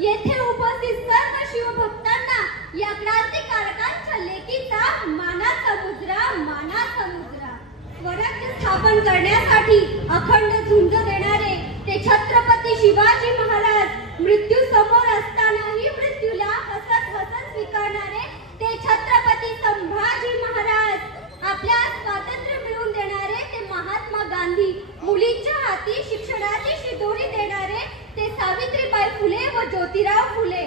येथे उपस्थित सर्व शिवभक्तांना या क्रांतिकारकांच्या लेखीचा मानाचा मुद्रा स्वराज्य स्थापन करण्यासाठी अखंड झुंज देणारे ते छत्रपती शिवाजी महाराज, मृत्यू समोर असतानाही मृत्यूला हसत स्वीकारणारे ते छत्रपती संभाजी महाराज, आपल्या स्वातंत्र्य मिळवून देणारे ते महात्मा गांधी, मुलींच्या हाती शिक्षणाची शिदोरी देणारे ते सावित्रीबाई फुले व ज्योतिराव फुले,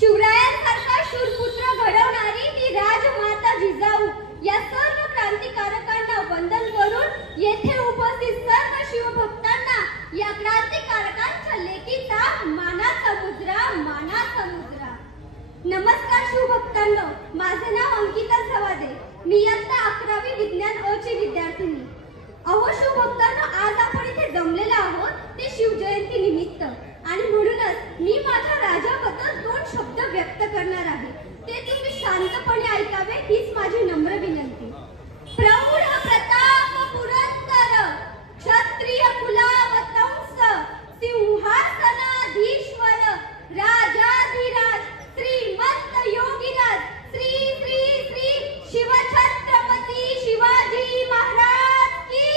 शिवरायांसारखा शूरपुत्र घडवणारी ती राजमाता जिजाऊ, या सर्व क्रांतिकारकांना वंदन करून येथे उपस्थित सर्व शिवभक्तांना या क्रांतिकारकांच्या लेखीचा मानाचा मुद्रा। नमस्कार शिवभक्तांनो, माझे नाव अंकिता झवादे, मी इयत्ता 11वी विज्ञान अ ची विद्यार्थिनी। अहो शिवभक्तांनो, आज आपण इथे जमलेलो आहोत ते शिवजयंती निमित्त, आणि म्हणूनच मी माझ्या राजाबद्दल 2 शब्द व्यक्त करणार आहे। ते तुम्ही शांतपणे ऐकावे हीच माझी नम्र विनंती। प्रौढ प्रताप पुरंदर, क्षत्रिय कुलावतंस, सिंहासनाधीश्वर, राजाधिराज, श्रीमंत योगीराज, श्री श्री श्री शिवछत्रपती शिवाजी महाराज की।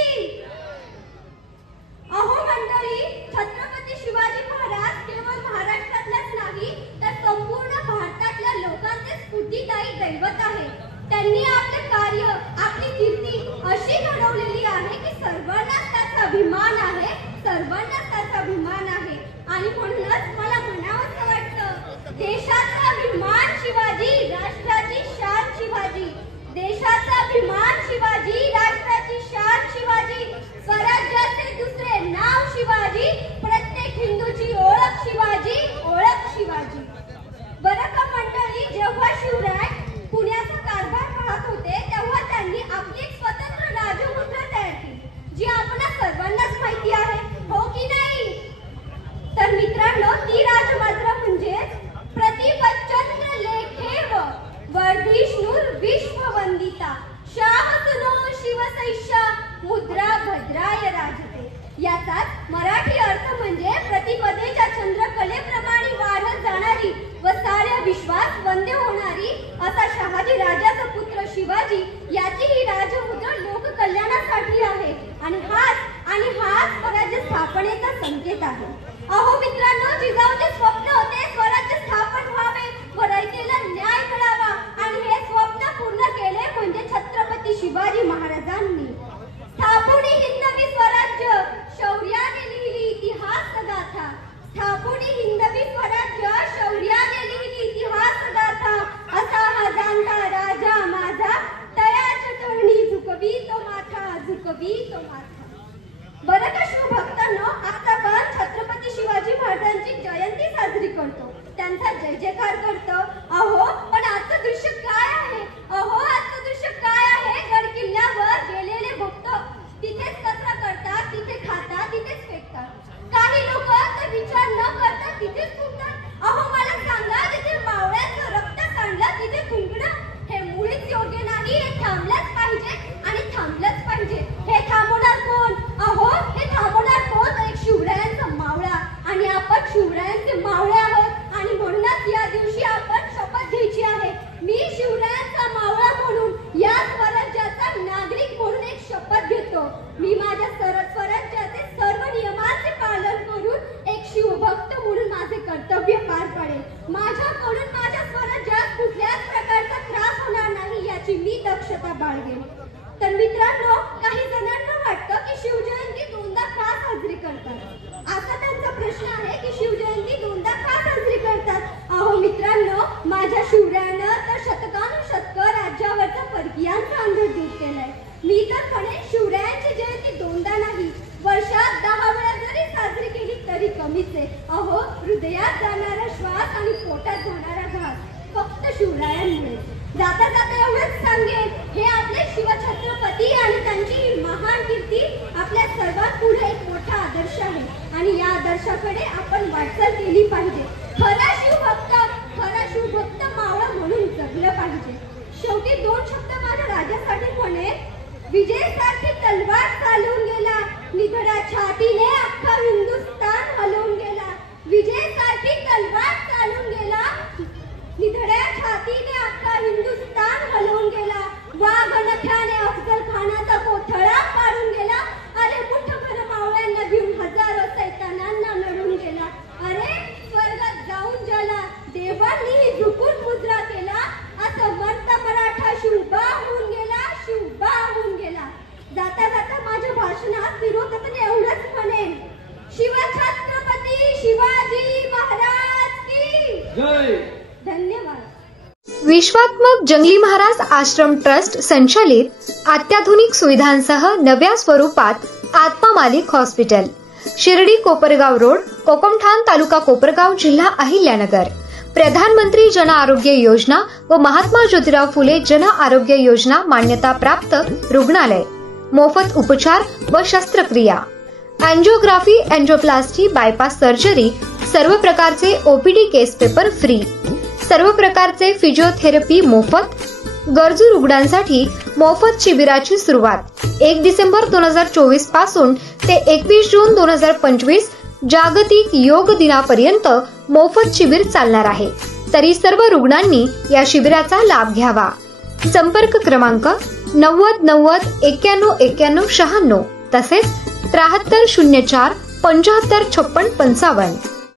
अहो मंडळी, छत्रपती शिवाजी महाराज केवळ महाराष्ट्रातलाच नाही तर संपूर्ण भारतातल्या लोकांचे स्फूर्तिदायी दैवत आहे। त्यांनी आपले कार्य, आपली कीर्ती अशी घडवलेली आहे की सर्वांनाच त्याचा अभिमान आहे, आणि म्हणूनच मला म्हणावंसं वाटतं, देशाचा अभिमान शिवाजी, राष्ट्राची शान शिवाजी, देशाचा अभिमान शिवाजी, राष्ट्राची शान शिवाजी, स्वराज्याचे दुसरे नाव शिवाजी, प्रत्येक हिंदूची ओळख शिवाजी। बरं का मंडळी, जेव्हा शिवराय पुण्याचा कारभार पाहत होते तेव्हा त्यांनी आपली एक स्वतंत्र राजमुद्रा तयार केली, जी आपल्या सर्वांनाच माहिती आहे, हो की नाही? तर मित्रांनो, ती राजमुद्रा म्हणजे प्रतिपच्चंद्र लेखेव वर्धिष्णुर विश्ववंदिता शाहसुनो शिवसैषा मुद्रा भद्राय राजते। याचाच मराठी अर्थ म्हणजे प्रतिपदेच्या चंद्रकलेप्रमाणे वाढत जाणारी व साऱ्या विश्वास वंदे होणारी असा शहाजी राजाचा पुत्र शिवाजी, याची ही राजमुद्रा लोककल्याणासाठी आहे, आणि हाच स्वराज्य स्थापनेचा संकेत आहे। अहो मित्रांनो, जिजाऊचे स्वप्न होते स्वराज्य स्थापन व्हावे व रयतेला न्याय मिळावा, आणि हे स्वप्न पूर्ण केले म्हणजे छत्रपती शिवाजी महाराजांनी। स्थापुनी हिंदवी स्वराज्य, शौर्याने लिहिली इतिहास गाथा, स्थापुनी हिंदवी स्वराज्य, शौर्याने लिहिली इतिहास गाथा, असा हा जाणता राजा माझा, तयाच्या चरणी झुकवी तो माथा। बरं का शिवभक्तांनो, आज आपण छत्रपती शिवाजी महाराजांची जयंती साजरी करतो, त्यांचा जय जयकार करतो। अहो पण आजचं दृश्य काय आहे? गड किल्ल्यावर गेलेले भक्त तिथेच कचरा करतात, तिथे खातात, तिथेच फेकतात। काही लोक तर विचार न करता तिथेच थुंकतात। अहो मला सांगा, जिथे मावळ्याचं रक्त सांडलं तिथे थुंकणं हे मुळीच योग्य नाही। हे थांबलंच पाहिजे, आणि थांबलंच पाहिजे। हे थांबवणार कोण? अहो हे थांबवणार कोण? एक शिवरायांचा मावळा, आणि आपण शिवरायांचे मावळे आहोत, आणि म्हणूनच या दिवशी आपण शपथ घ्यायची आहे। मी शिवरायांचा मावळा म्हणून, या स्वराज्याचा नागरिक म्हणून एक शपथ घेतो। मी माझ्या स्वराज्याचे सर्व नियमांचे पालन करून एक शिवभक्त म्हणून माझे कर्तव्य पार पाडेल। माझ्याकडून माझ्या स्वराज्यात कुठल्याच प्रकारचा त्रास होणार नाही याची मी दक्षता बाळगेन। तर मित्रांनो, काही जणांना वाटतं की शिवजयंती 2दा का साजरी करतात? असा त्यांचा प्रश्न आहे की शिवजयंती 2दा का साजरी करतात? अहो मित्रांनो, माझ्या शिवरायानं तर शतकानुशतक राज्यावरचा परकीयांचा अंधर दूर केलाय। मी तर म्हणेन, शिवरायांची जयंती 2दा नाही, वर्षात 10 वेळा जरी साजरी केली तरी कमीच आहे। अहो, हृदयात जाणारा श्वास आणि पोटात जाणारा घास फक्त शिवरायांमुळे। जाता जाता एवढंच सांगेन, हे आपले शिवछत्रपती आणि त्यांची महान कीर्ती आपल्या सर्वांपुढे एक मोठा आदर्श आहे, आणि या आदर्शाकडे आपण वाटचाल केली पाहिजे। खरा शिवभक्त मावळा म्हणून जगलं पाहिजे। शेवटी 2 शब्द माझ्या राजासाठी म्हणेन, विजयसारखी तलवार चालवून गेला, निधड्या छातीने अख्खा हिंदुस्थान हलवून गेला। विजयसारखी तलवार धन्यवाद। विश्वात्मक जंगली महाराज आश्रम ट्रस्ट संचालित अत्याधुनिक सुविधांसह नव्या स्वरूपात आत्मा मालिक हॉस्पिटल, शिर्डी कोपरगाव रोड, कोकमठाण तालुका कोपरगाव, जिल्हा अहिल्यानगर। प्रधानमंत्री जन आरोग्य योजना व महात्मा ज्योतिराव फुले जन आरोग्य योजना मान्यता प्राप्त रुग्णालय। मोफत उपचार व शस्त्रक्रिया, अँजिओग्राफी, अँजिओप्लास्टी, बायपास सर्जरी, सर्व प्रकारचे ओपीडी केस पेपर फ्री, सर्व प्रकारचे फिजिओथेरपी मोफत। गरजू रुग्णांसाठी मोफत शिबिराची सुरुवात 1 डिसेंबर 2024 पासून ते 21 जून 2025 जागतिक योग दिनापर्यंत मोफत शिबिर चालणार आहे। तरी सर्व रुग्णांनी या शिबिराचा लाभ घ्यावा। संपर्क क्रमांक 90 90 91 91 96 तसेच 7304 75 56 55।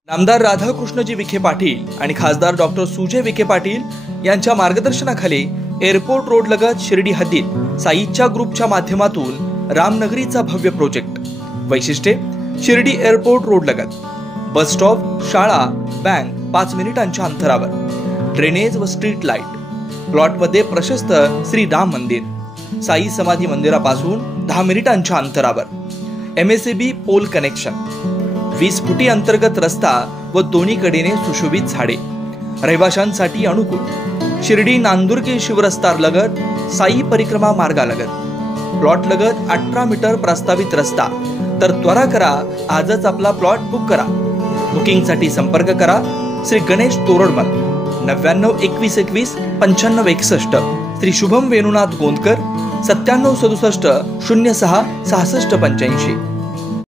नामदार राधाकृष्णजी विखे पाटील आणि खासदार डॉक्टर सुजय विखे पाटील यांच्या मार्गदर्शनाखाली एअरपोर्ट रोड लगत शिर्डी हद्दीत साईच्या ग्रुपच्या माध्यमातून रामनगरीचा भव्य प्रोजेक्ट। वैशिष्ट्ये: शिर्डी एअरपोर्ट रोड लगत बस स्टॉप, शाळा, बँक 5 मिनिटांच्या अंतरावर, ड्रेनेज व स्ट्रीट लाईट, प्लॉटमध्ये प्रशस्त श्री राम मंदिर, साई समाधी मंदिरापासून 10 मिनिटांच्या अंतरावर, MSAB पोल कनेक्शन, 20 फुटी अंतर्गत रस्ता व दोन्ही कडेने सुशोभित झाडे, रहिवाशांसाठी अनुकूल। शिर्डी नांदुर्गे शिवरस्ता लगत साई परिक्रमा मार्गालगत प्लॉट लगत 18 मीटर प्रस्तावित रस्ता। तर त्वरा करा, आजच आपला प्लॉट बुक करा। बुकिंगसाठी संपर्क करा श्री गणेश तोरडमल 99 21 21 95 61, श्री शुभम वेणुनाथ गोंदकर 97 67 06 66 85।